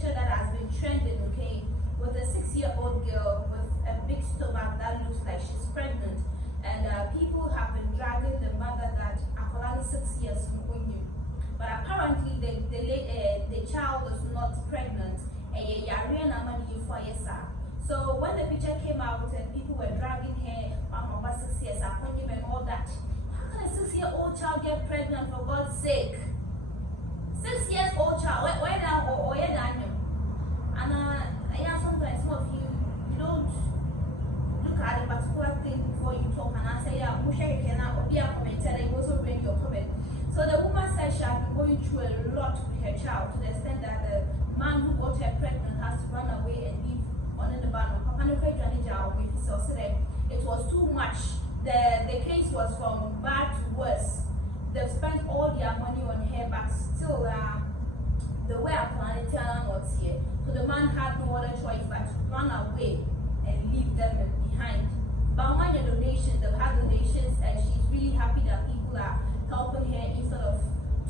picture that has been trending, okay, with a 6-year-old girl with a big stomach that looks like she's pregnant, and people have been dragging the mother that Akolani 6 years from you. But apparently the child was not pregnant, and Yëar for so when the picture came out and people were dragging her about 6 years and all that, how can a 6-year-old child get pregnant, for God's sake? 6-year-old child, where now or Daniel? And sometimes some of you don't look at a particular thing before you talk, and I say, yeah, Musha, you cannot be a commenter, you also bring your comment. So the woman said she had been going through a lot with her child, to the extent that the man who got her pregnant has to run away and leave on in the ban. So it was too much. The case was from bad to worse. They've spent all their money on her, but still the way I planned it not here. So the man had no other choice but to run away and leave them behind. But when your donations, they've had donations, and she's really happy that people are helping her instead of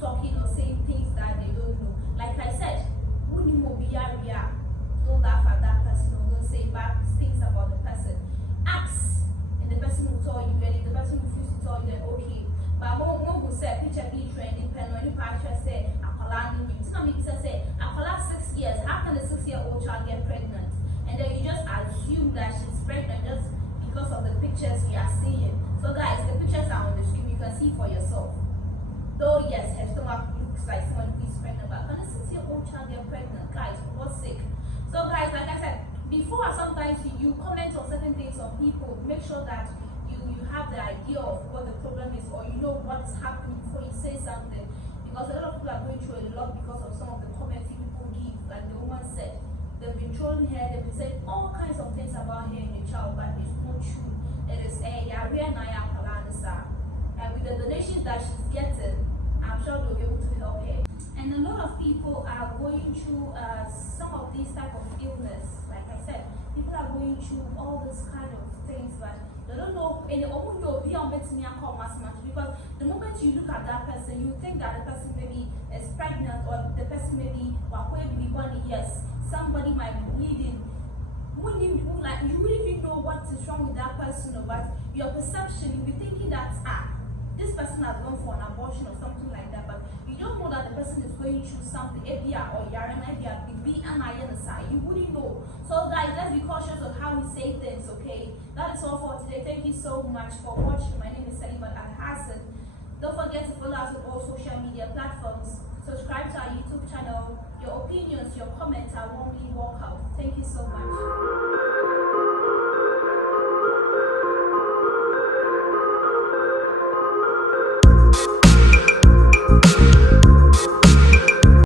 talking or saying things that they don't know. Like I said, don't laugh at that person or don't say bad things about the person. Ask, and the person will tell you, and if the person refuses to tell you, then okay. But one will say, picture be trending, pen when you say, Akola, it's not me say, Akola 6 years, how can a 6-year-old child get pregnant? And then you just assume that she's pregnant just because of the pictures we are seeing. So guys, the pictures are on the screen, you can see for yourself. Though yes, her stomach looks like someone who is pregnant, but can a 6-year-old child get pregnant? Guys, for God's sake. So guys, like I said, before sometimes you comment on certain things on people, make sure that you have the idea of what the problem is, or you know what is happening before you say something. Because a lot of people are going through a lot because of some of the comments people give. Like the woman said, they've been trolling her, they've been saying all kinds of things about her and the child, but it's not true. It is a Yëar and with the donations that she's getting, I'm sure they'll be able to help her. And a lot of people are going through some of these type of illness. Like I said, people are going through all this kind of things, but they don't know. And they often know because the moment you look at that person, you think that the person maybe is pregnant, or the person maybe yes, somebody might be bleeding. You wouldn't even know what is wrong with that person, but your perception, you'll be thinking that this person has gone for an abortion or something like that, but you don't know that the person is going through something, or you wouldn't know. So guys, let's be cautious of how we say things, okay? That is all for today. Thank you so much for watching. My name is Salimat Al-Hassan. Don't forget to follow us on all social media platforms. Subscribe to our YouTube channel. Your opinions, your comments are warmly welcome. Thank you so much.